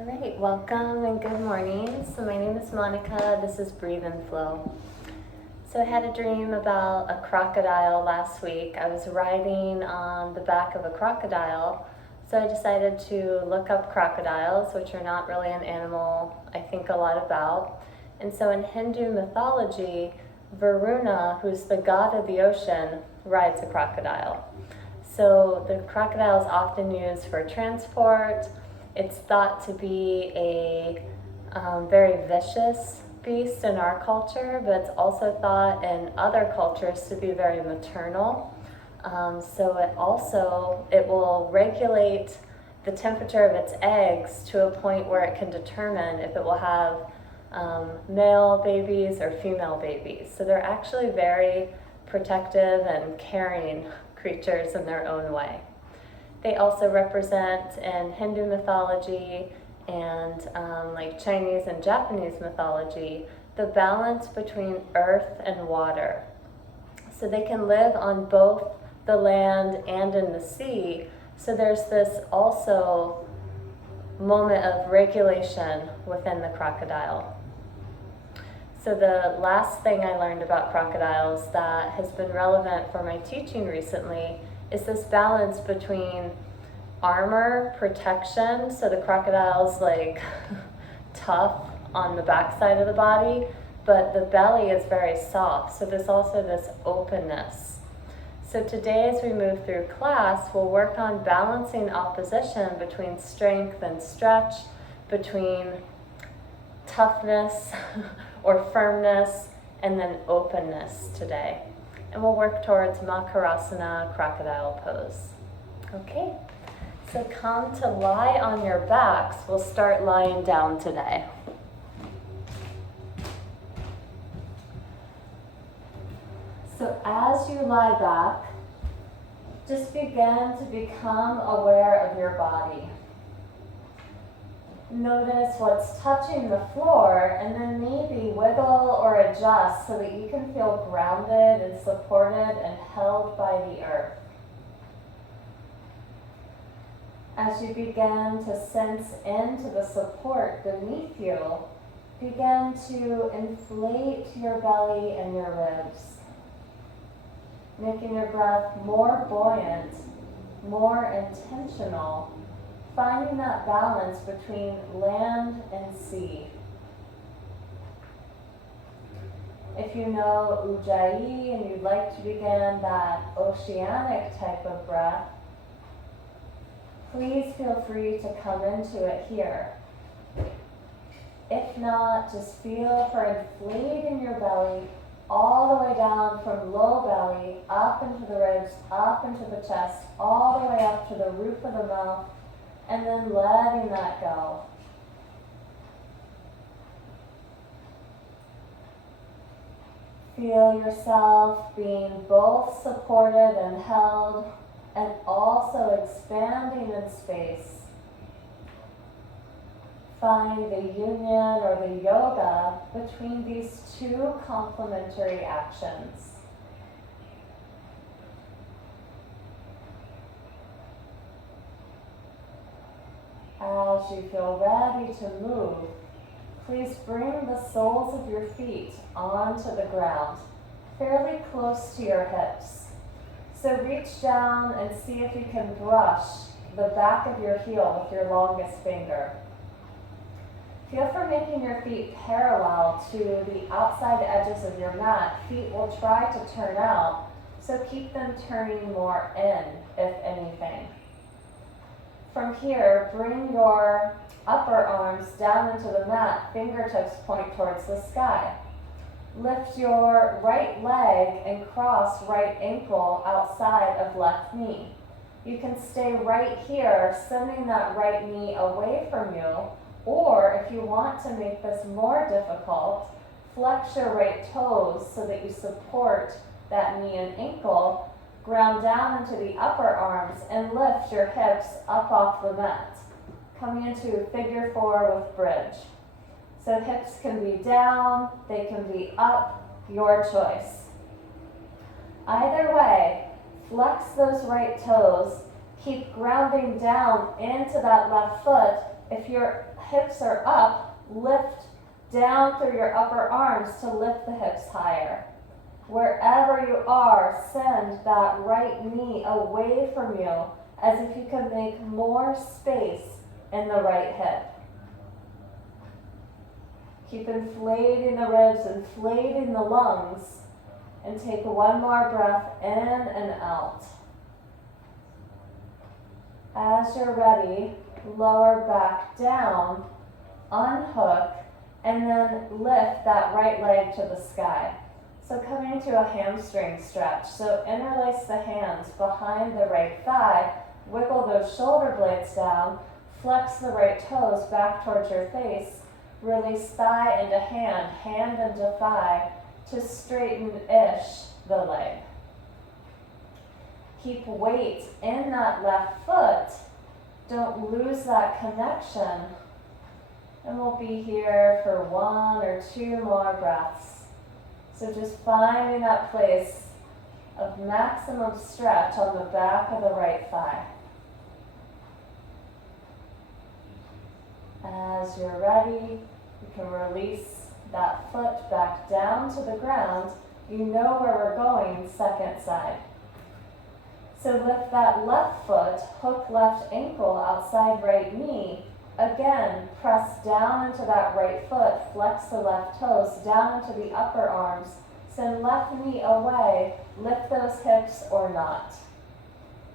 All right, welcome and good morning. So my name is Monica. This is Breathe and Flow. So I had a dream about a crocodile last week. I was riding on the back of a crocodile. So I decided to look up crocodiles, which are not really an animal I think a lot about. And so in Hindu mythology, Varuna, who's the god of the ocean, rides a crocodile. So the crocodile is often used for transport. It's thought to be a very vicious beast in our culture, but it's also thought in other cultures to be very maternal. So it will regulate the temperature of its eggs to a point where it can determine if it will have male babies or female babies. So they're actually very protective and caring creatures in their own way. They also represent in Hindu mythology and like Chinese and Japanese mythology, the balance between earth and water. So they can live on both the land and in the sea. So there's this also moment of regulation within the crocodile. So the last thing I learned about crocodiles that has been relevant for my teaching recently is this balance between armor, protection, so the crocodile's like tough on the backside of the body, but the belly is very soft, so there's also this openness. So today as we move through class, we'll work on balancing opposition between strength and stretch, between toughness or firmness, and then openness today. And we'll work towards Makarasana, crocodile pose. Okay, so come to lie on your backs. We'll start lying down today. So as you lie back, just begin to become aware of your body. Notice what's touching the floor and then maybe wiggle or adjust so that you can feel grounded and supported and held by the earth. As you begin to sense into the support beneath you, begin to inflate your belly and your ribs, making your breath more buoyant, more intentional, finding that balance between land and sea. If you know Ujjayi and you'd like to begin that oceanic type of breath, please feel free to come into it here. If not, just feel for inflating your belly all the way down from low belly, up into the ribs, up into the chest, all the way up to the roof of the mouth, and then letting that go. Feel yourself being both supported and held, and also expanding in space. Find the union or the yoga between these two complementary actions. As you feel ready to move, please bring the soles of your feet onto the ground, fairly close to your hips. So reach down and see if you can brush the back of your heel with your longest finger. Feel for making your feet parallel to the outside edges of your mat. Feet will try to turn out, so keep them turning more in, if anything. From here, bring your upper arms down into the mat, fingertips point towards the sky. Lift your right leg and cross right ankle outside of left knee. You can stay right here, sending that right knee away from you, or if you want to make this more difficult, flex your right toes so that you support that knee and ankle. Ground down into the upper arms and lift your hips up off the mat, coming into figure four with bridge. So hips can be down, they can be up, your choice. Either way, flex those right toes, keep grounding down into that left foot. If your hips are up, lift down through your upper arms to lift the hips higher. Wherever you are, send that right knee away from you as if you could make more space in the right hip. Keep inflating the ribs, inflating the lungs, and take one more breath in and out. As you're ready, lower back down, unhook, and then lift that right leg to the sky. So coming into a hamstring stretch. So interlace the hands behind the right thigh, wiggle those shoulder blades down, flex the right toes back towards your face, release thigh into hand, hand into thigh to straighten-ish the leg. Keep weight in that left foot. Don't lose that connection. And we'll be here for 1 or 2 more breaths. So just finding that place of maximum stretch on the back of the right thigh. As you're ready, you can release that foot back down to the ground. You know where we're going, second side. So lift that left foot, hook left ankle outside right knee. Again, press down into that right foot, flex the left toes down into the upper arms, send left knee away, lift those hips or not.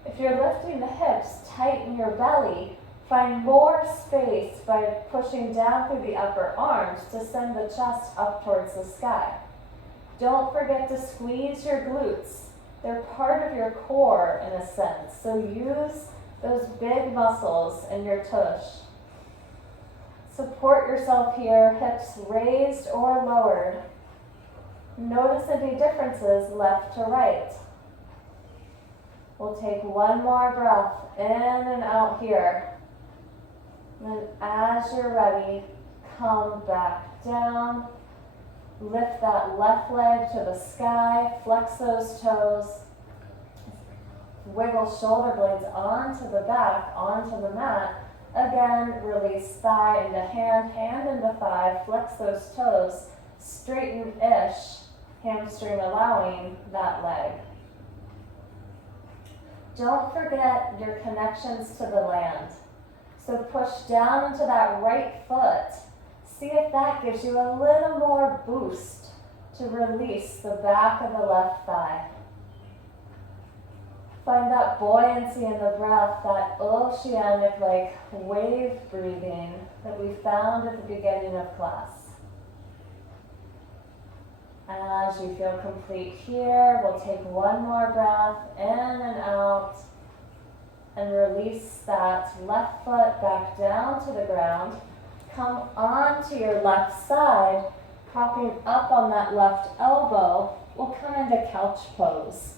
If you're lifting the hips, tighten your belly, find more space by pushing down through the upper arms to send the chest up towards the sky. Don't forget to squeeze your glutes. They're part of your core in a sense, so use those big muscles in your tush. Support yourself here, hips raised or lowered. Notice any differences left to right. We'll take one more breath in and out here. Then as you're ready, come back down. Lift that left leg to the sky, flex those toes. Wiggle shoulder blades onto the back, onto the mat. Again, release thigh into hand, hand into thigh, flex those toes, straighten-ish, hamstring allowing that leg. Don't forget your connections to the land. So push down into that right foot. See if that gives you a little more boost to release the back of the left thigh. Find that buoyancy in the breath, that oceanic-like wave breathing that we found at the beginning of class. As you feel complete here, we'll take one more breath in and out and release that left foot back down to the ground. Come onto your left side, propping up on that left elbow. We'll come into couch pose.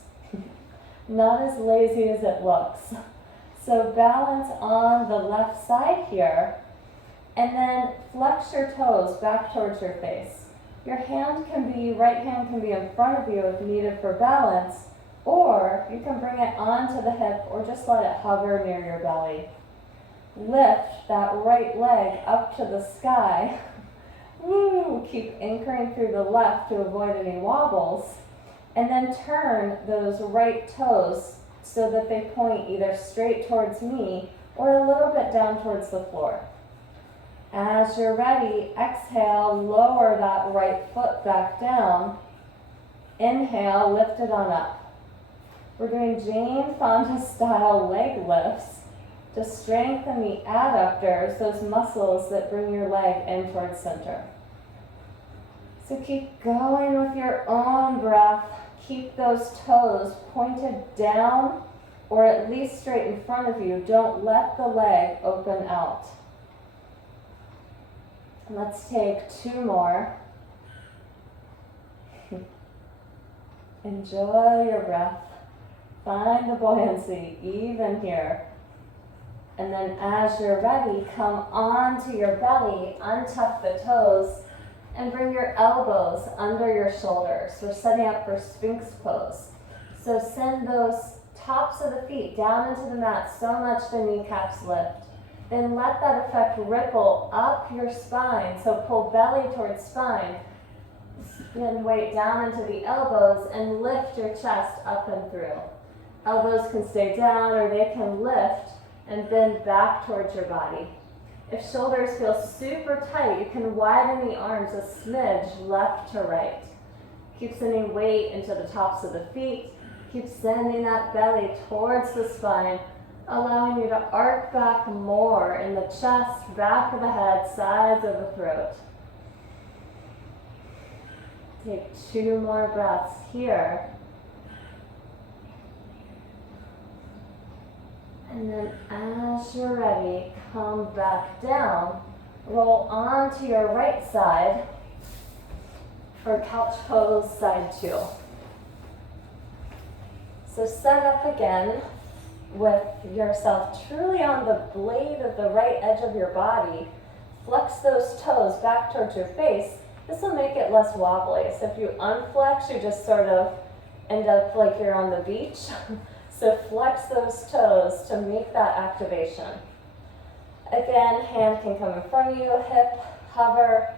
Not as lazy as it looks. So balance on the left side here, and then flex your toes back towards your face. Your right hand can be in front of you if needed for balance, or you can bring it onto the hip or just let it hover near your belly. Lift that right leg up to the sky. Woo! Keep anchoring through the left to avoid any wobbles. And then turn those right toes so that they point either straight towards me or a little bit down towards the floor. As you're ready, exhale, lower that right foot back down. Inhale, lift it on up. We're doing Jane Fonda style leg lifts to strengthen the adductors, those muscles that bring your leg in towards center. So keep going with your own breath. Keep those toes pointed down or at least straight in front of you. Don't let the leg open out. Let's take 2 more. Enjoy your breath. Find the buoyancy even here. And then as you're ready, come onto your belly, untuck the toes, and bring your elbows under your shoulders. We're setting up for Sphinx pose. So send those tops of the feet down into the mat so much the kneecaps lift. Then let that effect ripple up your spine. So pull belly towards spine. Spin weight down into the elbows and lift your chest up and through. Elbows can stay down or they can lift and bend back towards your body. If shoulders feel super tight, you can widen the arms a smidge left to right. Keep sending weight into the tops of the feet. Keep sending that belly towards the spine, allowing you to arc back more in the chest, back of the head, sides of the throat. Take 2 more breaths here. And then as you're ready, come back down. Roll onto your right side for couch pose side 2. So set up again with yourself truly on the blade of the right edge of your body. Flex those toes back towards your face. This will make it less wobbly. So if you unflex, you just sort of end up like you're on the beach. So flex those toes to make that activation. Again, hand can come in front of you, hip, hover,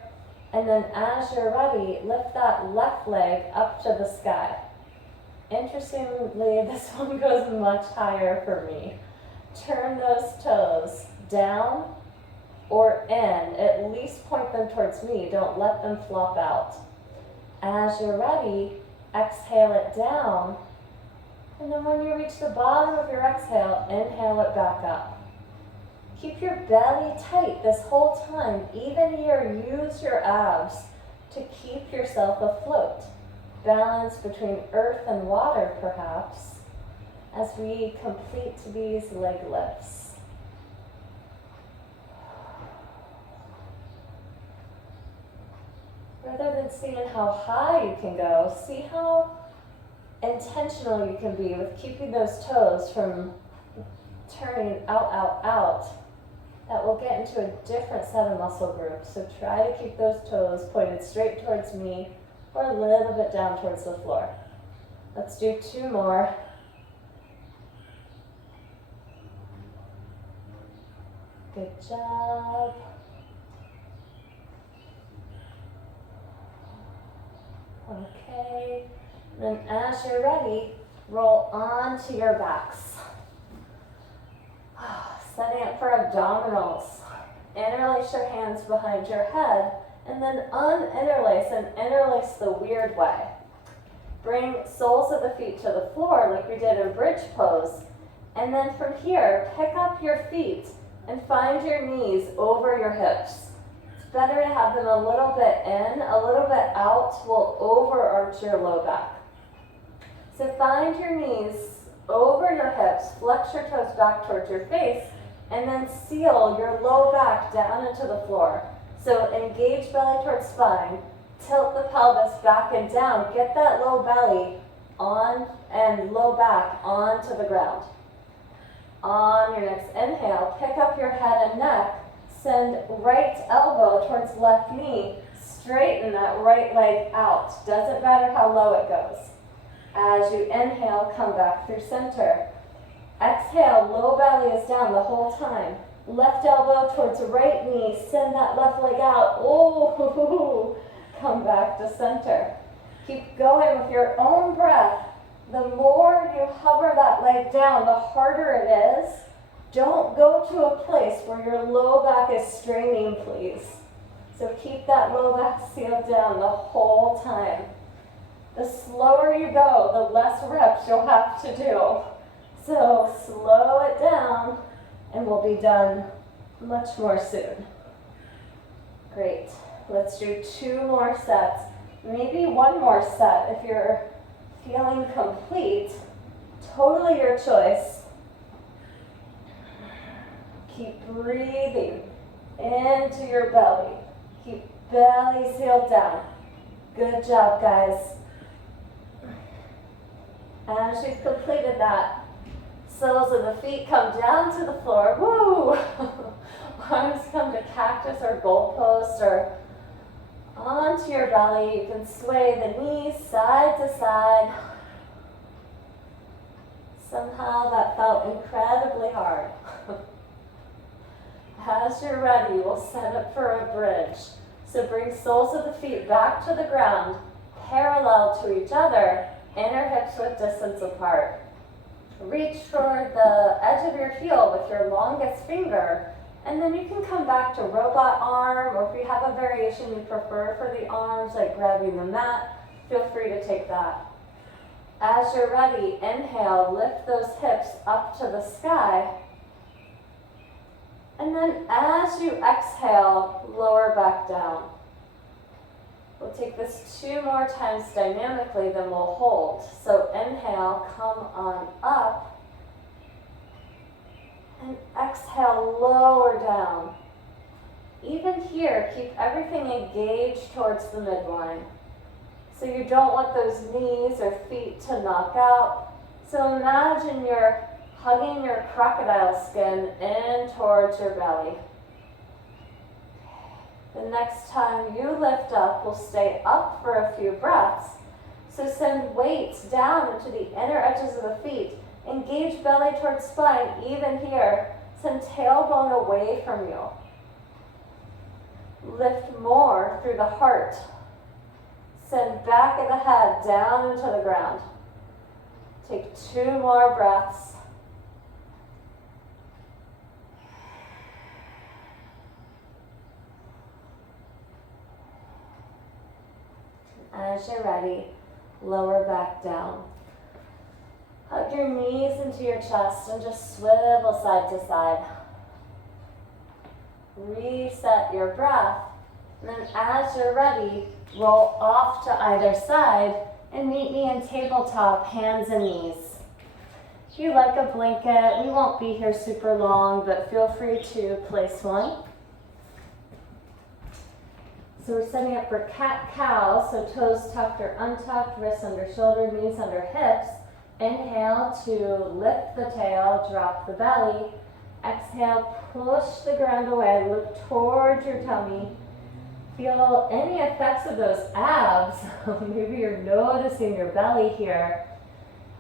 and then as you're ready, lift that left leg up to the sky. Interestingly, this one goes much higher for me. Turn those toes down or in, at least point them towards me, don't let them flop out. As you're ready, exhale it down, and then when you reach the bottom of your exhale, inhale it back up. Keep your belly tight this whole time, even here, use your abs to keep yourself afloat. Balance between earth and water, perhaps, as we complete these leg lifts. Rather than seeing how high you can go, see how intentional you can be with keeping those toes from turning out, out, out. That will get into a different set of muscle groups. So try to keep those toes pointed straight towards me or a little bit down towards the floor. Let's do 2 more. Good job. Okay. Then as you're ready, roll onto your backs. Setting up for abdominals. Interlace your hands behind your head and then uninterlace and interlace the weird way. Bring soles of the feet to the floor like we did in bridge pose. And then from here, pick up your feet and find your knees over your hips. It's better to have them a little bit in, a little bit out will overarch your low back. So find your knees over your hips, flex your toes back towards your face, and then seal your low back down into the floor. So engage belly towards spine, tilt the pelvis back and down, get that low belly on and low back onto the ground. On your next inhale, pick up your head and neck, send right elbow towards left knee, straighten that right leg out. Doesn't matter how low it goes. As you inhale, come back through center. Exhale, low belly is down the whole time. Left elbow towards right knee, send that left leg out. Oh, come back to center. Keep going with your own breath. The more you hover that leg down, the harder it is. Don't go to a place where your low back is straining, please. So keep that low back sealed down the whole time. The slower you go, the less reps you'll have to do. So slow it down and we'll be done much more soon. Great. Let's do 2 more sets. Maybe 1 more set if you're feeling complete. Totally your choice. Keep breathing into your belly. Keep belly sealed down. Good job, guys. As you've completed that, soles of the feet come down to the floor. Woo! Arms come to cactus or goalpost or onto your belly. You can sway the knees side to side. Somehow that felt incredibly hard. As you're ready, we'll set up for a bridge. So bring soles of the feet back to the ground, parallel to each other, inner hips width distance apart. Reach for the edge of your heel with your longest finger, and then you can come back to robot arm, or if you have a variation you prefer for the arms, like grabbing the mat, feel free to take that. As you're ready, inhale, lift those hips up to the sky. And then as you exhale, lower back down. We'll take this 2 more times dynamically, then we'll hold. So inhale, come on up. And exhale, lower down. Even here, keep everything engaged towards the midline. So you don't want those knees or feet to knock out. So imagine you're hugging your crocodile skin in towards your belly. The next time you lift up, we'll stay up for a few breaths. So send weights down into the inner edges of the feet. Engage belly towards spine, even here. Send tailbone away from you. Lift more through the heart. Send back of the head down into the ground. Take 2 more breaths. As you're ready, lower back down. Hug your knees into your chest and just swivel side to side. Reset your breath. And then as you're ready, roll off to either side and meet me in tabletop, hands and knees. If you like a blanket, we won't be here super long, but feel free to place one. So we're setting up for cat-cow, so toes tucked or untucked, wrists under shoulder, knees under hips. Inhale to lift the tail, drop the belly. Exhale, push the ground away, look towards your tummy. Feel any effects of those abs. Maybe you're noticing your belly here.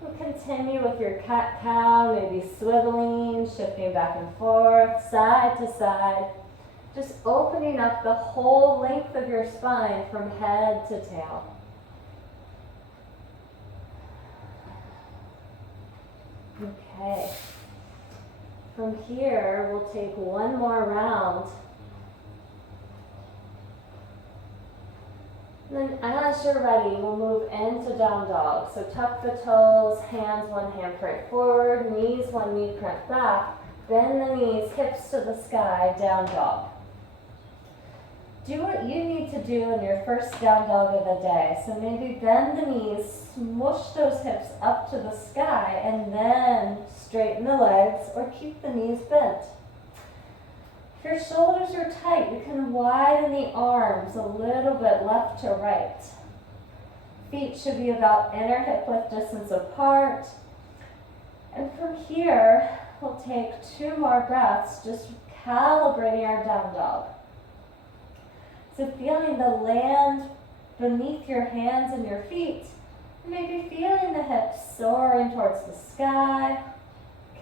We'll continue with your cat-cow, maybe swiveling, shifting back and forth, side to side. Just opening up the whole length of your spine from head to tail. Okay. From here, we'll take one more round. And then as you're ready, we'll move into down dog. So tuck the toes, hands, one hand print forward, knees, one knee print back. Bend the knees, hips to the sky, down dog. Do what you need to do in your first down dog of the day. So maybe bend the knees, smush those hips up to the sky, and then straighten the legs or keep the knees bent. If your shoulders are tight, you can widen the arms a little bit left to right. Feet should be about inner hip width distance apart. And from here, we'll take 2 more breaths, just calibrating our down dog. So feeling the land beneath your hands and your feet, maybe feeling the hips soaring towards the sky,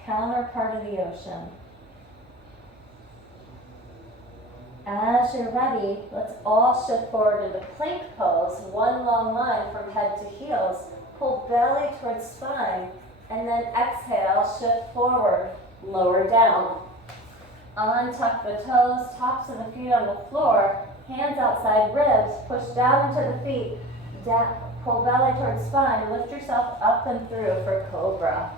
counterpart of the ocean. As you're ready, let's all shift forward into plank pose, one long line from head to heels. Pull belly towards spine, and then exhale, shift forward, lower down. Untuck the toes, tops of the feet on the floor, hands outside ribs, push down into the feet, pull belly towards spine, lift yourself up and through for cobra.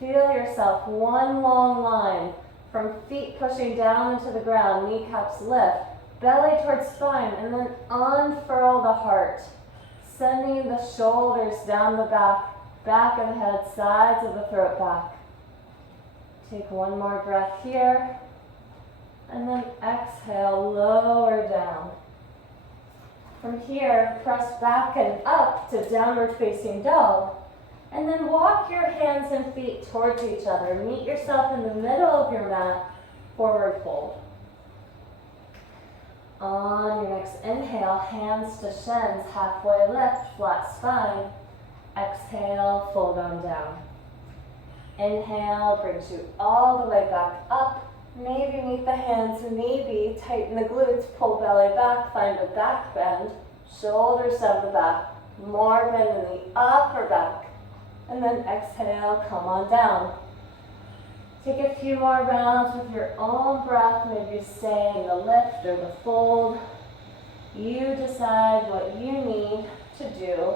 Feel yourself, one long line from feet pushing down into the ground, kneecaps lift, belly towards spine, and then unfurl the heart, sending the shoulders down the back of the head, sides of the throat back. Take one more breath here, and then exhale, lower down. From here, press back and up to downward facing dog, and then walk your hands and feet towards each other. Meet yourself in the middle of your mat, forward fold. On your next inhale, hands to shins, halfway lift, flat spine. Exhale, fold on down. Inhale brings you all the way back up. Maybe meet the hands, maybe tighten the glutes, pull belly back, find a back bend, shoulders down the back, more bend in the upper back, and then exhale, come on down. Take a few more rounds with your own breath, maybe stay in the lift or the fold. You decide what you need to do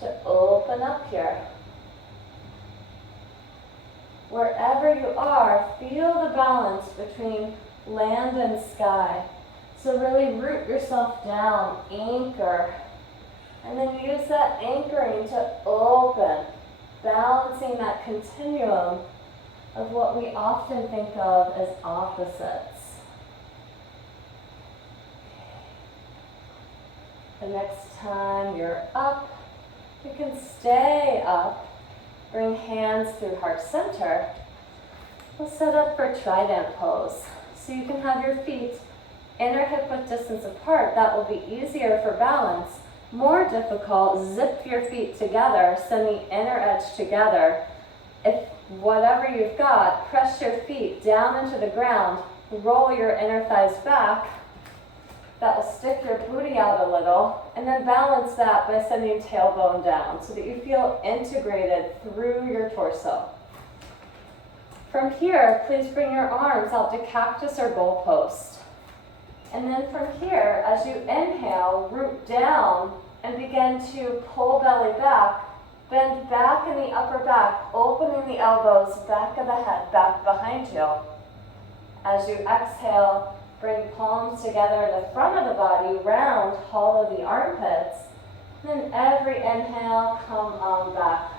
to open up here. Wherever you are, feel the balance between land and sky. So really root yourself down, anchor, and then use that anchoring to open, balancing that continuum of what we often think of as opposites. The next time you're up, you can stay up. Bring hands through heart center. We'll set up for trident pose. So you can have your feet inner hip width distance apart. That will be easier for balance. More difficult, zip your feet together, send the inner edge together. If whatever you've got, press your feet down into the ground, roll your inner thighs back. That will stick your booty out a little, and then balance that by sending tailbone down so that you feel integrated through your torso. From here, please bring your arms out to cactus or goalpost. And then from here, as you inhale, root down and begin to pull belly back, bend back in the upper back, opening the elbows, back of the head, back behind you. As you exhale, bring palms together in the front of the body, round, hollow the armpits. Then every inhale, come on back.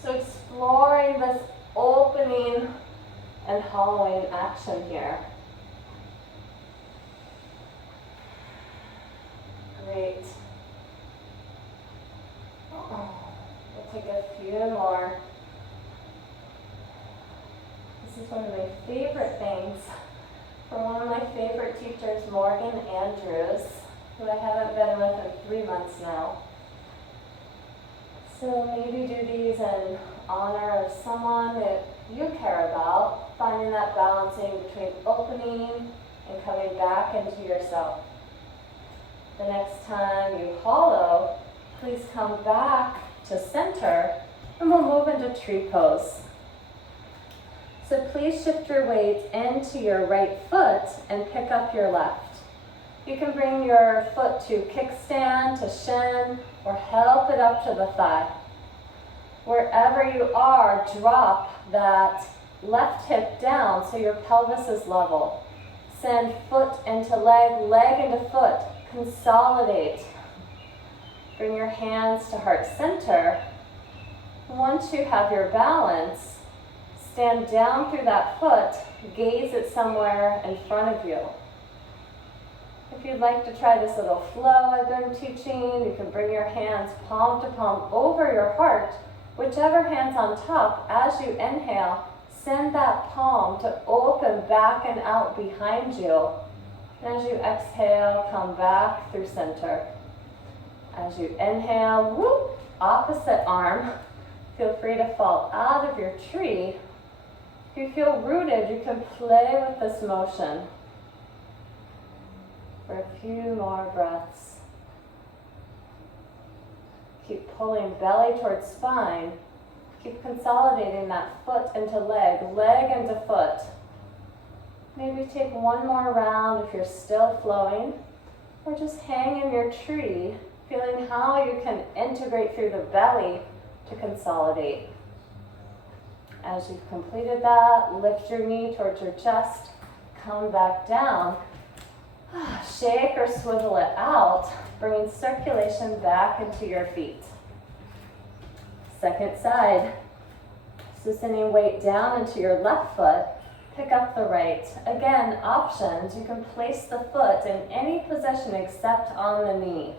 So exploring this opening and hollowing action here. Great. We'll take a few more. This is one of my favorite things from one of my favorite teachers, Morgan Andrews, who I haven't been with in 3 months now. So maybe do these in honor of someone that you care about, finding that balancing between opening and coming back into yourself. The next time you hollow, please come back to center, and we'll move into tree pose. So please shift your weight into your right foot and pick up your left. You can bring your foot to kickstand, to shin, or help it up to the thigh. Wherever you are, drop that left hip down so your pelvis is level. Send foot into leg, leg into foot. Consolidate. Bring your hands to heart center. Once you have your balance, stand down through that foot, gaze it somewhere in front of you. If you'd like to try this little flow I've been teaching, you can bring your hands palm to palm over your heart, whichever hand's on top. As you inhale, send that palm to open back and out behind you. And as you exhale, come back through center. As you inhale, whoop, opposite arm. Feel free to fall out of your tree. If you feel rooted, you can play with this motion for a few more breaths. Keep pulling belly towards spine. Keep consolidating that foot into leg, leg into foot. Maybe take one more round if you're still flowing, or just hang in your tree, feeling how you can integrate through the belly to consolidate. As you've completed that, lift your knee towards your chest, come back down, shake or swivel it out, bringing circulation back into your feet. Second side, so sending weight down into your left foot, pick up the right. Again, options, you can place the foot in any position except on the knee.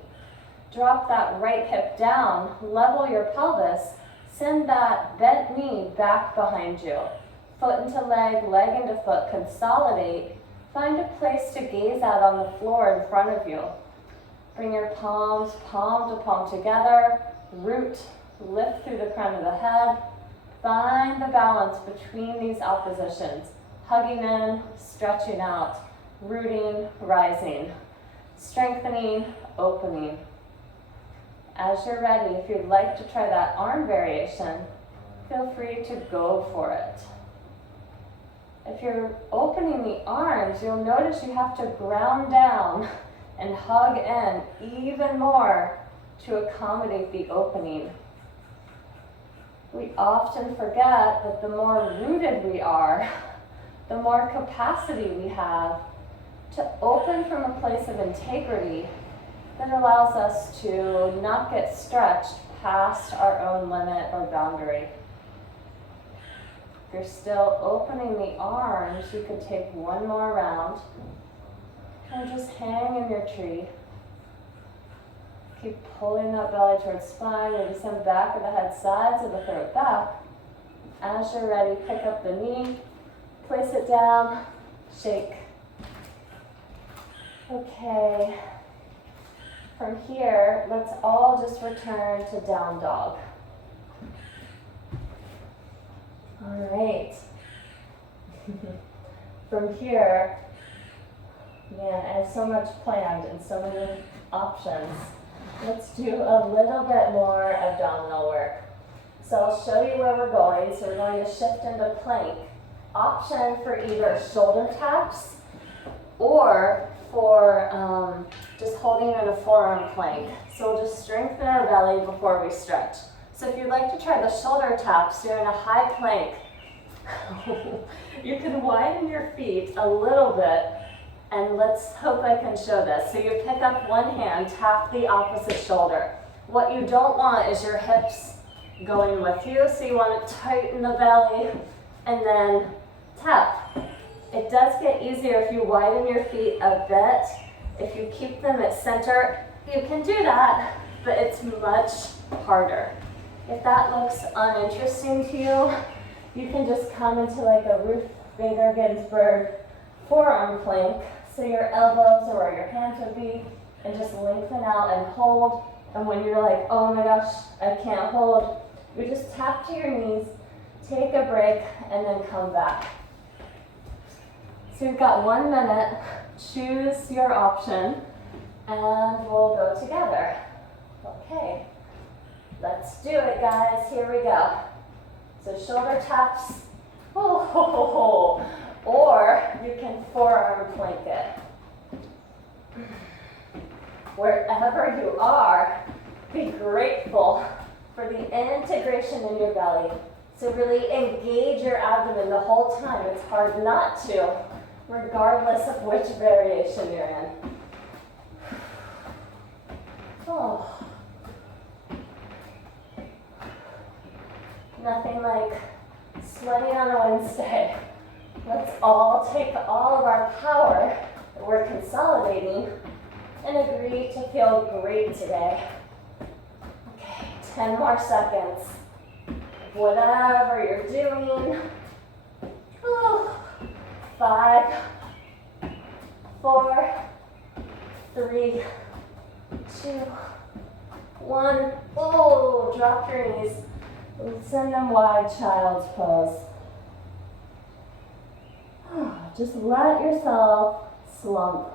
Drop that right hip down, level your pelvis, send that bent knee back behind you. Foot into leg, leg into foot, consolidate. Find a place to gaze at on the floor in front of you. Bring your palms palm to palm together, root, lift through the crown of the head. find the balance between these oppositions. Hugging in, stretching out, rooting, rising, strengthening, opening. As you're ready, if you'd like to try that arm variation, feel free to go for it. If you're opening the arms, you'll notice you have to ground down and hug in even more to accommodate the opening. We often forget that the more rooted we are, the more capacity we have to open from a place of integrity that allows us to not get stretched past our own limit or boundary. If you're still opening the arms, you could take one more round and just hang in your tree. Keep pulling that belly towards spine, maybe some back of the head, sides of the throat back. As you're ready, pick up the knee, place it down, shake. Okay. From here, let's all just return to down dog. All right. From here, man, I have so much planned and so many options. Let's do a little bit more abdominal work. So I'll show you where we're going. So we're going to shift into plank. Option for either shoulder taps or for just holding in a forearm plank. So we'll just strengthen our belly before we stretch. So if you'd like to try the shoulder taps, you're in a high plank. You can widen your feet a little bit, and let's hope I can show this. So you pick up one hand, tap the opposite shoulder. What you don't want is your hips going with you, so you want to tighten the belly and then tap. It does get easier if you widen your feet a bit. If you keep them at center, you can do that, but it's much harder. If that looks uninteresting to you, you can just come into like a Ruth Bader Ginsburg forearm plank, so your elbows or where your hands would be, and just lengthen out and hold. And when you're like, oh my gosh, I can't hold, you just tap to your knees, take a break, and then come back. So you've got 1 minute, choose your option, and we'll go together. Okay, let's do it, guys. Here we go. So shoulder taps, or you can forearm plank it. Wherever you are, be grateful for the integration in your belly. So really engage your abdomen the whole time. It's hard not to, regardless of which variation you're in. Oh. Nothing like sweating on a Wednesday. Let's all take all of our power that we're consolidating and agree to feel great today. Okay, 10 more seconds. Whatever you're doing. 5, 4, 3, 2, 1. Oh, drop your knees. Send them wide, child's pose. Just let yourself slump.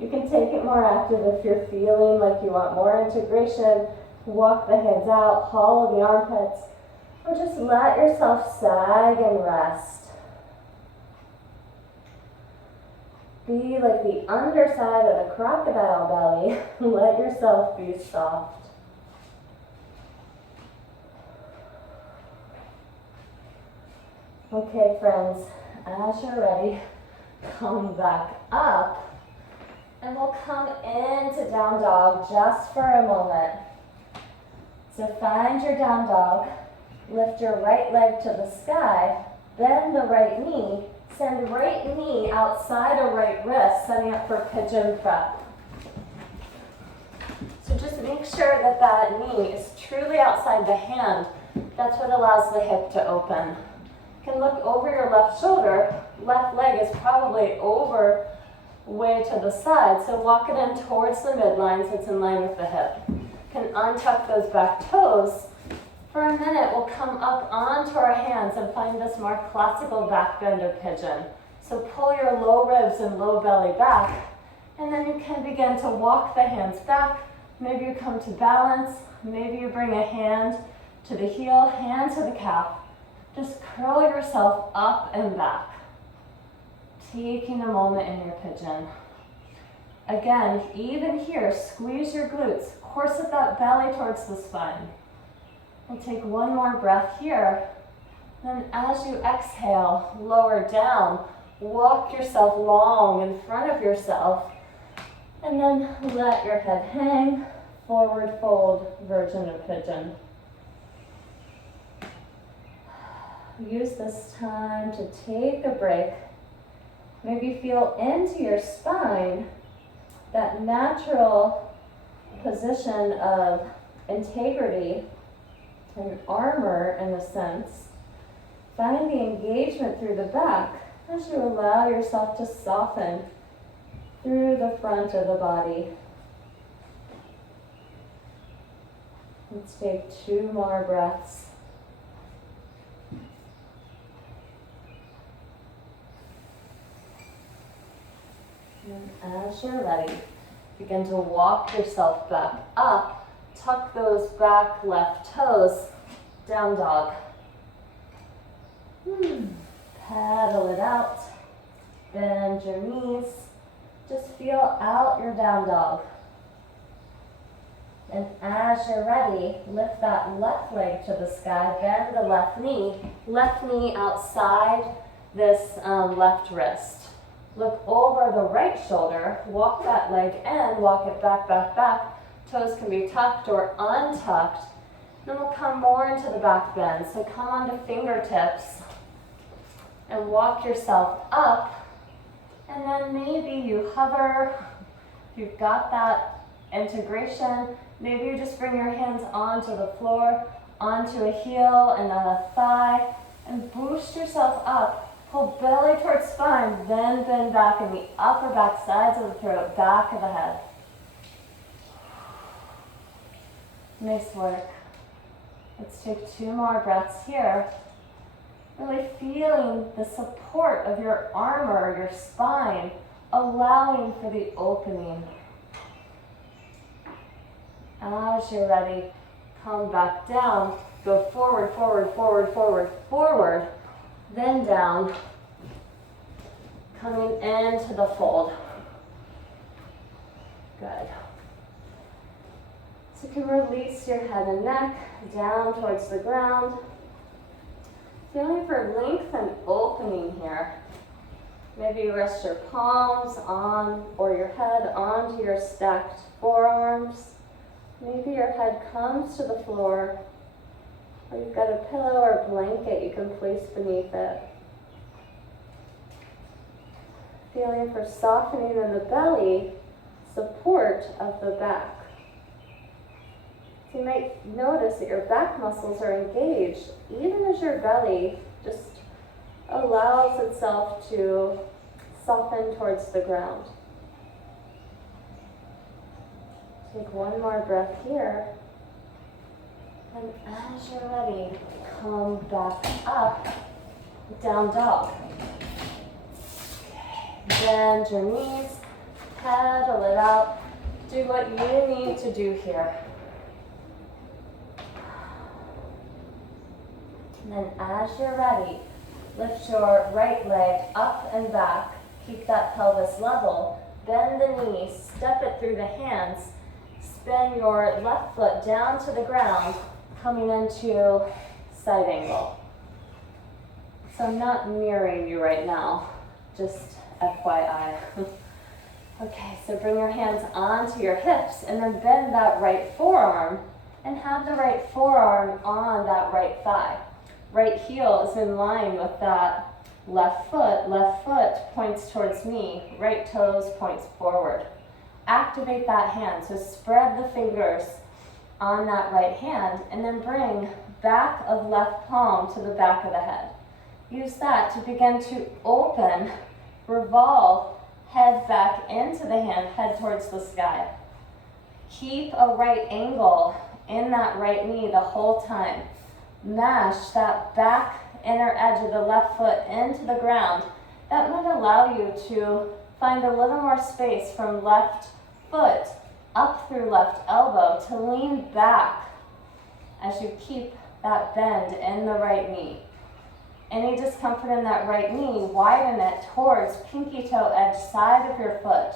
You can take it more active if you're feeling like you want more integration. Walk the hands out, hollow the armpits, or just let yourself sag and rest. Be like the underside of the crocodile belly. Let yourself be soft. Okay, friends, as you're ready, come back up, and we'll come into down dog just for a moment. So find your down dog, lift your right leg to the sky, bend the right knee, send right knee outside of right wrist, setting up for pigeon prep. So just make sure that that knee is truly outside the hand. That's what allows the hip to open. You can look over your left shoulder. Left leg is probably over way to the side, so walk it in towards the midline so it's in line with the hip. You can untuck those back toes For a minute, we'll come up onto our hands and find this more classical back bend or pigeon. So pull your low ribs and low belly back, and then you can begin to walk the hands back. Maybe you come to balance. Maybe you bring a hand to the heel, hand to the calf. Just curl yourself up and back, taking a moment in your pigeon. Again, even here, squeeze your glutes, corset that belly towards the spine. And take one more breath here. Then as you exhale, lower down, walk yourself long in front of yourself, and then let your head hang, forward fold, virgin or pigeon. Use this time to take a break. Maybe feel into your spine, that natural position of integrity and armor in a sense. Find the engagement through the back as you allow yourself to soften through the front of the body. Let's take 2 more breaths. And as you're ready, begin to walk yourself back up. Tuck those back left toes, down dog. Paddle it out. Bend your knees. Just feel out your down dog. And as you're ready, lift that left leg to the sky, bend the left knee outside this left wrist. Look over the right shoulder, walk that leg in, walk it back, back, back. Toes can be tucked or untucked. Then we'll come more into the back bend. So come onto fingertips and walk yourself up. And then maybe you hover. If you've got that integration, maybe you just bring your hands onto the floor, onto a heel and a thigh, and boost yourself up. Pull belly towards spine, then bend back in the upper back sides of the throat, back of the head. Nice work. Let's take 2 more breaths here. Really feeling the support of your armor, your spine, allowing for the opening. As you're ready, come back down. Go forward, forward, forward, forward, forward. Then down. Coming into the fold. Good. So you can release your head and neck down towards the ground. Feeling for length and opening here. Maybe you rest your palms on or your head onto your stacked forearms. Maybe your head comes to the floor, or you've got a pillow or blanket you can place beneath it. Feeling for softening in the belly, support of the back. So you might notice that your back muscles are engaged, even as your belly just allows itself to soften towards the ground. Take 1 more breath here. And as you're ready, come back up, down dog. Bend your knees, pedal it out. Do what you need to do here. And then as you're ready, lift your right leg up and back. Keep that pelvis level. Bend the knees, step it through the hands. Spin your left foot down to the ground, coming into side angle. So I'm not mirroring you right now, just FYI. Okay, so bring your hands onto your hips and then bend that right forearm and have the right forearm on that right thigh. Right heel is in line with that left foot points towards me, right toes points forward. Activate that hand, so spread the fingers on that right hand and then bring back of left palm to the back of the head. Use that to begin to open, revolve, head back into the hand, head towards the sky. Keep a right angle in that right knee the whole time. Mash that back inner edge of the left foot into the ground. That might allow you to find a little more space from left foot up through left elbow to lean back as you keep that bend in the right knee. Any discomfort in that right knee, widen it towards pinky toe edge side of your foot.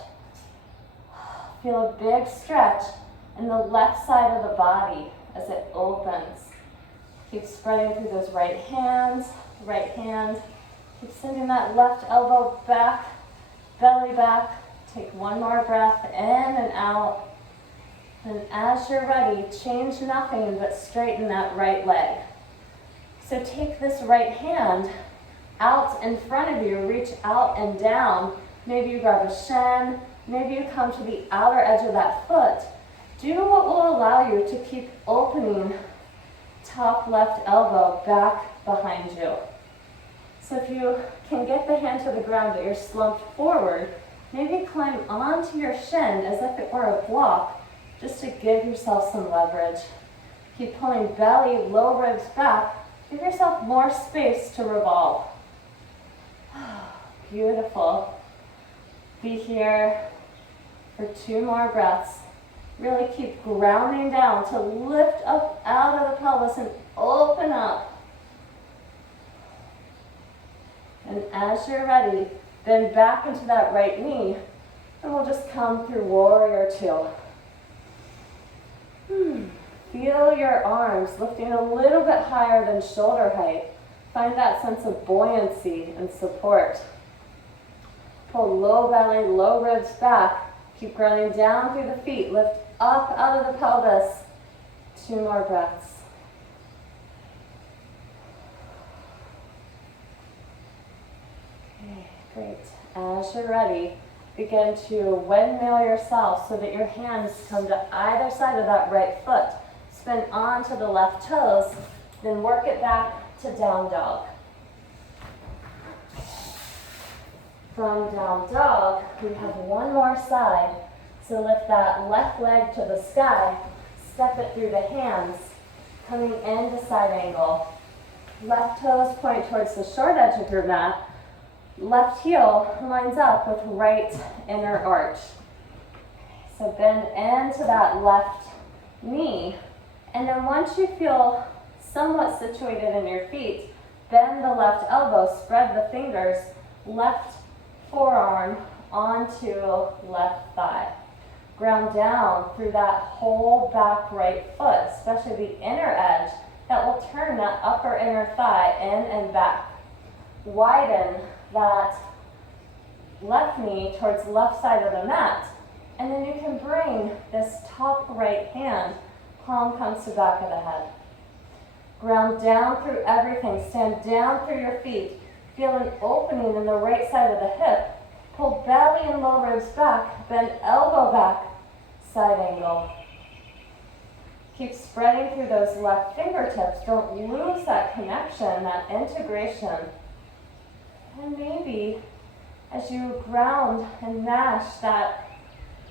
Feel a big stretch in the left side of the body as it opens. Keep spreading through those right hands, right hand. Keep sending that left elbow back, belly back. Take one more breath in and out. And as you're ready, change nothing but straighten that right leg. So take this right hand out in front of you, reach out and down. Maybe you grab a shin, maybe you come to the outer edge of that foot. Do what will allow you to keep opening top left elbow back behind you. So if you can get the hand to the ground but you're slumped forward, maybe climb onto your shin as if it were a block, just to give yourself some leverage. Keep pulling belly, low ribs back. Give yourself more space to revolve. Beautiful. Be here for 2 more breaths. Really keep grounding down to lift up out of the pelvis and open up. And as you're ready, bend back into that right knee, and we'll just come through warrior 2. Feel your arms lifting a little bit higher than shoulder height. Find that sense of buoyancy and support. Pull low belly, low ribs back. Keep grounding down through the feet. Lift up out of the pelvis. 2 more breaths. Okay, great. As you're ready, begin to windmill yourself so that your hands come to either side of that right foot. Spin onto the left toes, then work it back to down dog. From down dog, we have one more side. So lift that left leg to the sky, step it through the hands, coming into side angle. Left toes point towards the short edge of your mat. Left heel lines up with right inner arch. So bend into that left knee. And then once you feel somewhat situated in your feet, bend the left elbow, spread the fingers, left forearm onto left thigh. Ground down through that whole back right foot, especially the inner edge, that will turn that upper inner thigh in and back. Widen that left knee towards left side of the mat, and then you can bring this top right hand, palm comes to back of the head. Ground down through everything, stand down through your feet, feel an opening in the right side of the hip, pull belly and low ribs back, bend elbow back, side angle. Keep spreading through those left fingertips, don't lose that connection, that integration. And maybe as you ground and mash that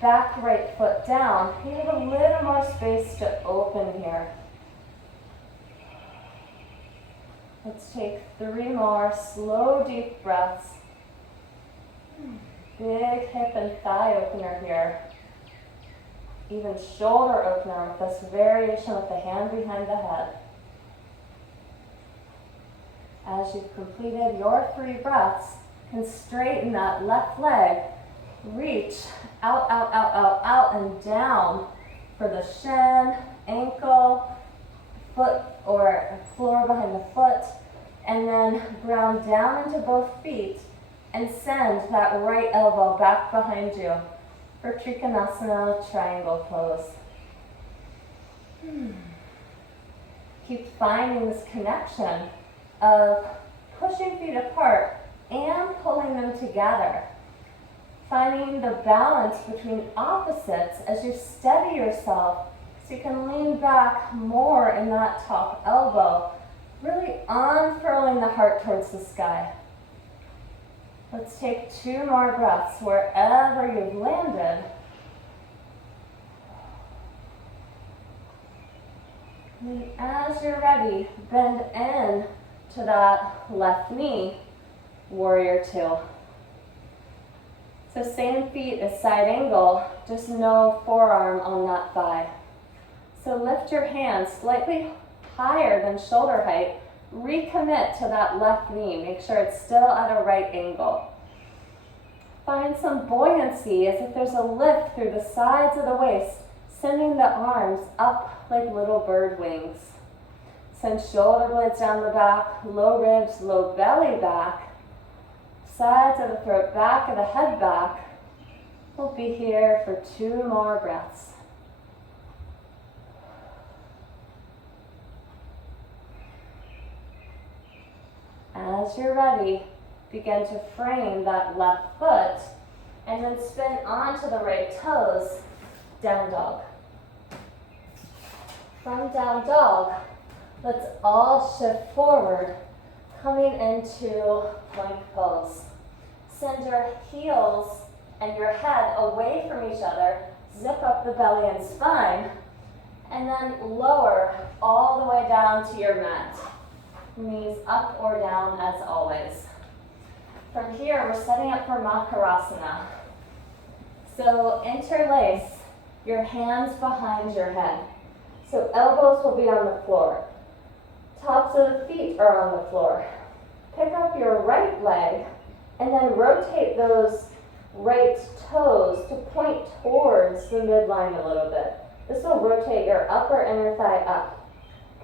back right foot down, you have a little more space to open here. Let's take 3 more slow, deep breaths. Big hip and thigh opener here. Even shoulder opener with this variation with the hand behind the head. As you've completed your 3 breaths, and straighten that left leg. Reach out, out, out, out, out, and down for the shin, ankle, foot, or floor behind the foot. And then ground down into both feet and send that right elbow back behind you for Trikonasana triangle pose. Keep finding this connection of pushing feet apart and pulling them together. Finding the balance between opposites as you steady yourself so you can lean back more in that top elbow, really unfurling the heart towards the sky. Let's take 2 more breaths wherever you've landed. And as you're ready, bend in to that left knee, warrior two. So same feet as side angle, just no forearm on that thigh. So lift your hands slightly higher than shoulder height. Recommit to that left knee. Make sure it's still at a right angle. Find some buoyancy as if there's a lift through the sides of the waist, sending the arms up like little bird wings. Send shoulder blades down the back, low ribs, low belly back, sides of the throat, back of the head back. We'll be here for 2 more breaths. As you're ready, begin to frame that left foot and then spin onto the right toes, down dog. From down dog, let's all shift forward, coming into plank pose. Send your heels and your head away from each other, zip up the belly and spine, and then lower all the way down to your mat. Knees up or down as always. From here, we're setting up for Makarasana. So interlace your hands behind your head. So elbows will be on the floor. Tops of the feet are on the floor. Pick up your right leg and then rotate those right toes to point towards the midline a little bit. This will rotate your upper inner thigh up.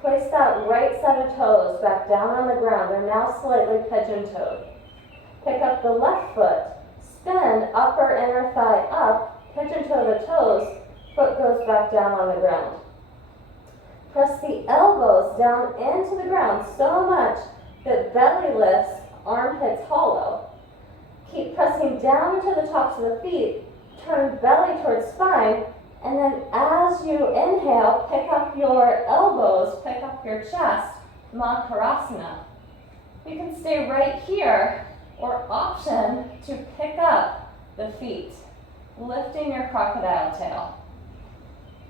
Place that right set of toes back down on the ground. They're now slightly pigeon-toed. Pick up the left foot. Spin upper inner thigh up. Pigeon-toe the toes. Foot goes back down on the ground. Press the elbows down into the ground so much that belly lifts, armpits hollow. Keep pressing down into the tops of the feet. Turn belly towards spine. And then as you inhale, pick up your elbows, pick up your chest, Makarasana. You can stay right here, or option to pick up the feet, lifting your crocodile tail.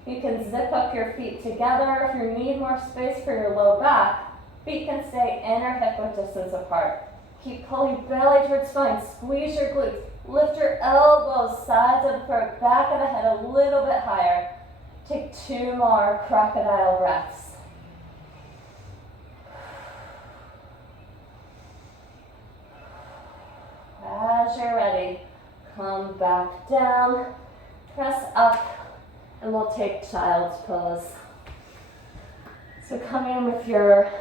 You can zip up your feet together. If you need more space for your low back, feet can stay in or hip width distance apart. Keep pulling belly towards spine, squeeze your glutes. Lift your elbows, sides of the throat, back of the head a little bit higher. Take 2 more crocodile breaths. As you're ready, come back down, press up, and we'll take child's pose. So come in with your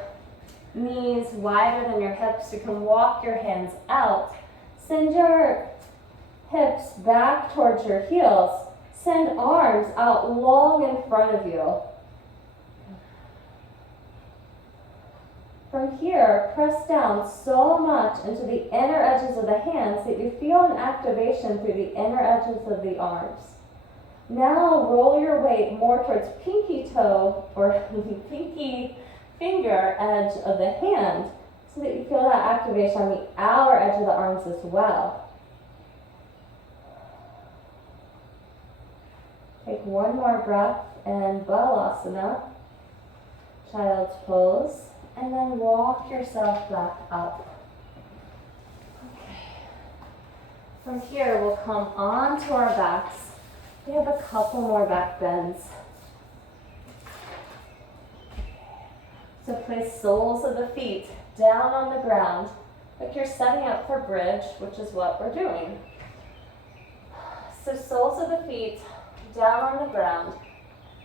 knees wider than your hips. You can walk your hands out. Send your hips back towards your heels. Send arms out long in front of you. From here, press down so much into the inner edges of the hands that you feel an activation through the inner edges of the arms. Now roll your weight more towards pinky toe or pinky finger edge of the hand so that you feel that activation on the outer edge of the arms as well. Take 1 more breath in Balasana, child's pose, and then walk yourself back up. Okay. From here, we'll come onto our backs. We have a couple more back bends. So place soles of the feet down on the ground, like you're setting up for bridge, which is what we're doing. So soles of the feet down on the ground.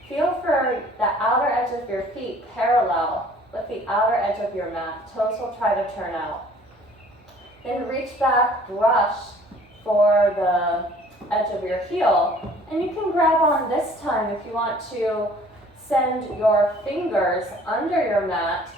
Feel for the outer edge of your feet parallel with the outer edge of your mat. Toes will try to turn out. Then reach back, brush for the edge of your heel. And you can grab on this time if you want to send your fingers under your mat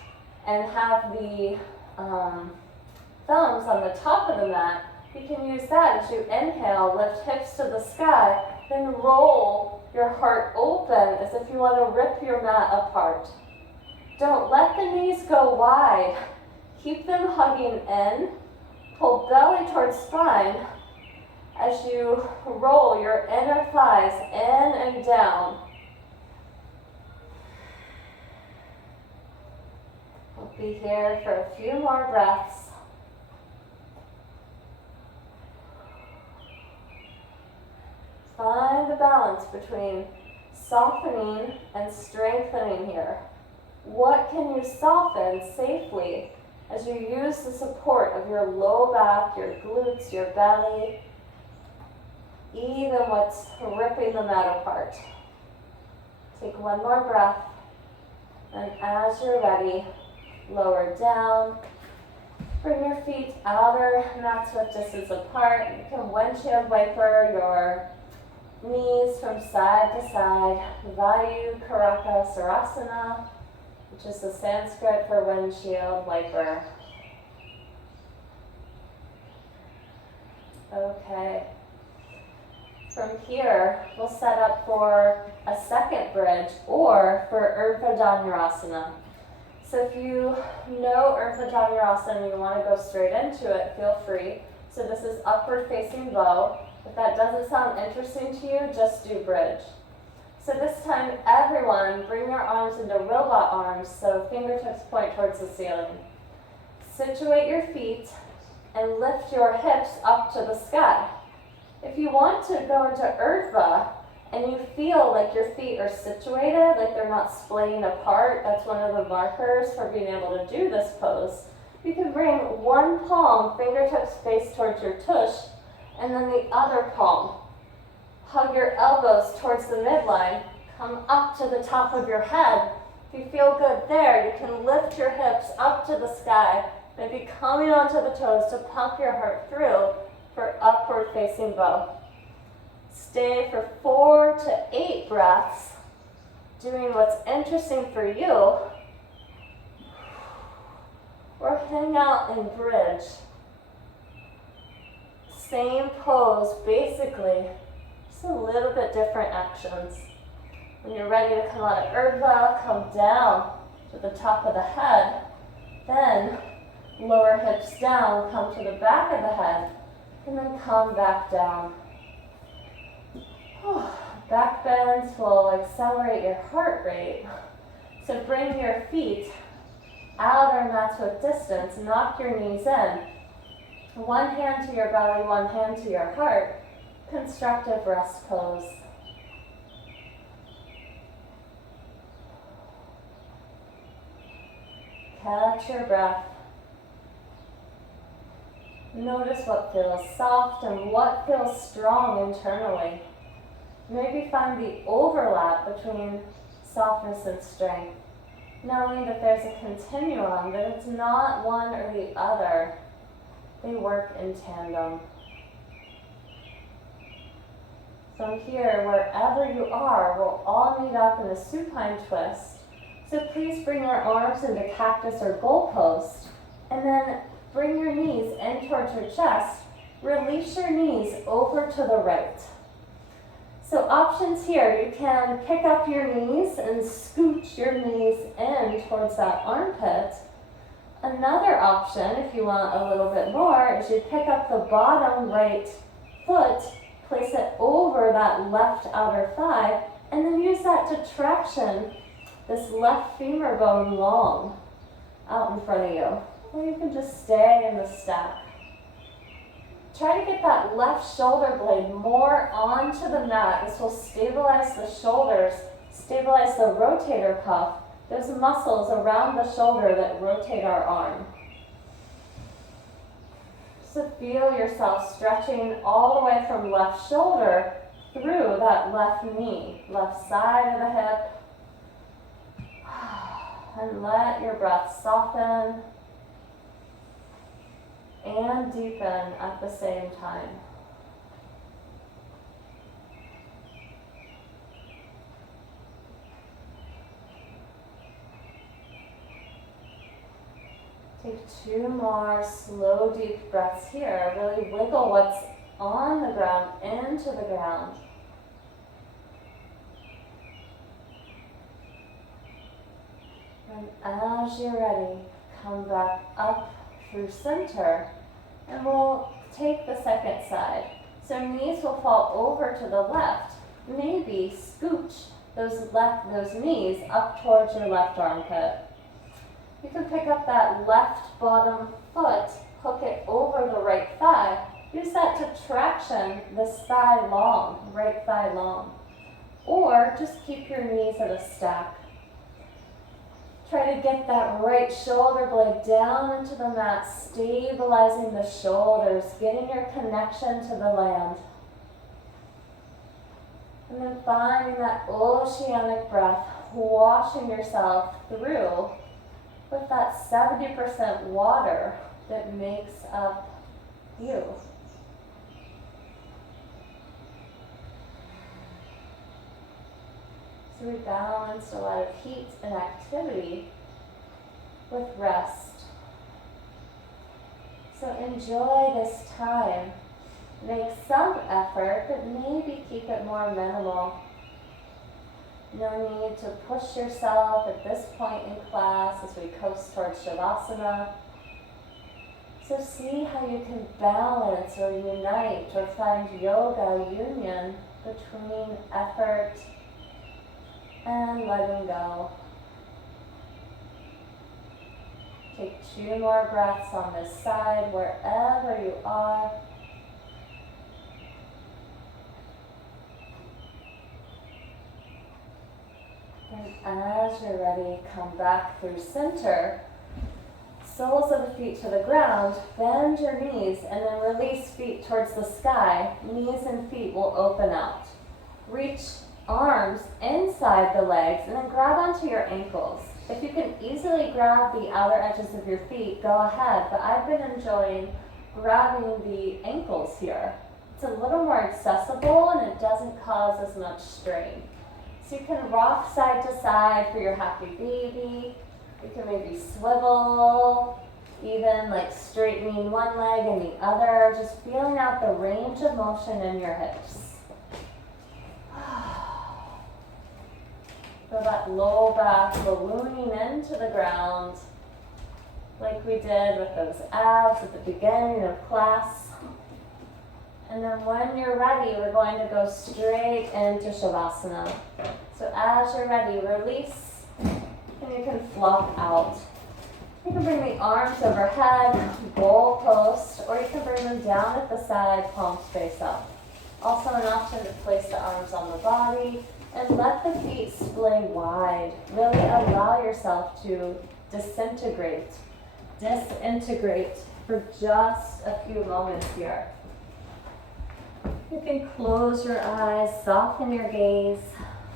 and have the thumbs on the top of the mat. You can use that as you inhale, lift hips to the sky, then roll your heart open as if you want to rip your mat apart. Don't let the knees go wide. Keep them hugging in. Pull belly towards spine as you roll your inner thighs in and down. Be here for a few more breaths. Find the balance between softening and strengthening here. What can you soften safely as you use the support of your low back, your glutes, your belly, even what's ripping the mat apart? Take one more breath, and as you're ready, lower down. Bring your feet outer mat width distance apart. You can windshield wiper your knees from side to side. Makarasana, which is the Sanskrit for windshield wiper. Okay. From here, we'll set up for a second bridge or for Urdhva Dhanurasana. So if you know Urdhva Dhanurasana and you want to go straight into it, feel free. So this is upward facing bow. If that doesn't sound interesting to you, just do bridge. So this time, everyone, bring your arms into robot arms so fingertips point towards the ceiling. Situate your feet and lift your hips up to the sky. If you want to go into Urdhva and you feel like your feet are situated, like they're not splaying apart, that's one of the markers for being able to do this pose. You can bring one palm, fingertips face towards your tush, and then the other palm. Hug your elbows towards the midline, come up to the top of your head. If you feel good there, you can lift your hips up to the sky, maybe coming onto the toes to pump your heart through for upward facing bow. Stay for 4 to 8 breaths, doing what's interesting for you, or hang out in bridge. Same pose, basically, just a little bit different actions. When you're ready to come out of Urdhva, come down to the top of the head, then lower hips down, come to the back of the head, and then come back down. Back bends will accelerate your heart rate. So bring your feet outer mat width distance, knock your knees in. One hand to your belly, one hand to your heart. Constructive rest pose. Catch your breath. Notice what feels soft and what feels strong internally. Maybe find the overlap between softness and strength, knowing that there's a continuum, that it's not one or the other. They work in tandem. From here, wherever you are, we'll all meet up in a supine twist. So please bring your arms into cactus or goal post, and then bring your knees in towards your chest. Release your knees over to the right. So options here, you can pick up your knees and scooch your knees in towards that armpit. Another option, if you want a little bit more, is you pick up the bottom right foot, place it over that left outer thigh, and then use that to traction this left femur bone long out in front of you. Or you can just stay in the stack. Try to get that left shoulder blade more onto the mat. This will stabilize the shoulders, stabilize the rotator cuff, those muscles around the shoulder that rotate our arm. So feel yourself stretching all the way from left shoulder through that left knee, left side of the hip. And let your breath soften and deepen at the same time. Take 2 more slow, deep breaths here. Really wiggle what's on the ground into the ground. And as you're ready, come back up through center, and we'll take the second side. So knees will fall over to the left. Maybe scooch those knees up towards your left armpit. You can pick up that left bottom foot, hook it over the right thigh. Use that to traction this thigh long, right thigh long. Or just keep your knees at a stack. Try to get that right shoulder blade down into the mat, stabilizing the shoulders, getting your connection to the land. And then finding that oceanic breath, washing yourself through with that 70% water that makes up you. So we balanced a lot of heat and activity with rest. So enjoy this time. Make some effort, but maybe keep it more minimal. No need to push yourself at this point in class as we coast towards Shavasana. So see how you can balance or unite or find yoga union between effort and letting go. Take 2 more breaths on this side, wherever you are. And as you're ready, come back through center. Soles of the feet to the ground, bend your knees, and then release feet towards the sky. Knees and feet will open out. Reach arms inside the legs and then grab onto your ankles. If you can easily grab the outer edges of your feet, go ahead, but I've been enjoying grabbing the ankles here. It's a little more accessible and it doesn't cause as much strain. So you can rock side to side for your happy baby. You can maybe swivel, even like straightening one leg and the other, just feeling out the range of motion in your hips. Feel that low back ballooning into the ground like we did with those abs at the beginning of class. And then when you're ready, we're going to go straight into Shavasana. So as you're ready, release, and you can flop out. You can bring the arms overhead, goal post, or you can bring them down at the side, palms face up. Also an option to place the arms on the body and let the feet splay wide. Really allow yourself to disintegrate for just a few moments here. You can close your eyes, soften your gaze,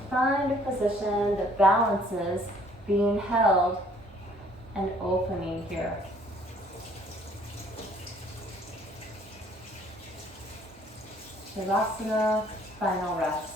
find a position that balances being held and opening here. Shavasana, final rest.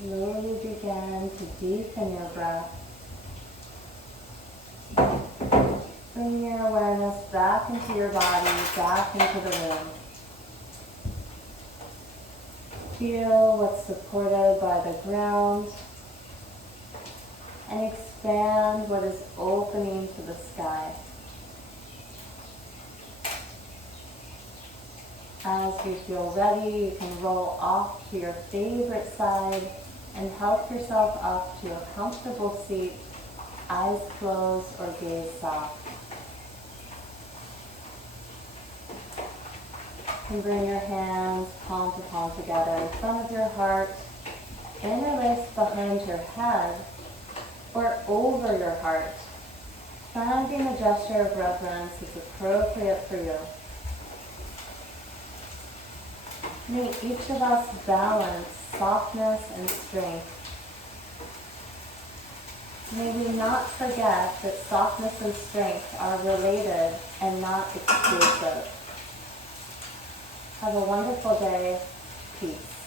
Slowly begin to deepen your breath. Bring your awareness back into your body, back into the room. Feel what's supported by the ground and expand what is opening to the sky. As you feel ready, you can roll off to your favorite side and help yourself up to a comfortable seat, eyes closed or gaze soft. You can bring your hands palm to palm together in front of your heart, interlace behind your head, or over your heart. Finding a gesture of reverence is appropriate for you. May each of us balance softness and strength. May we not forget that softness and strength are related and not exclusive. Have a wonderful day. Peace.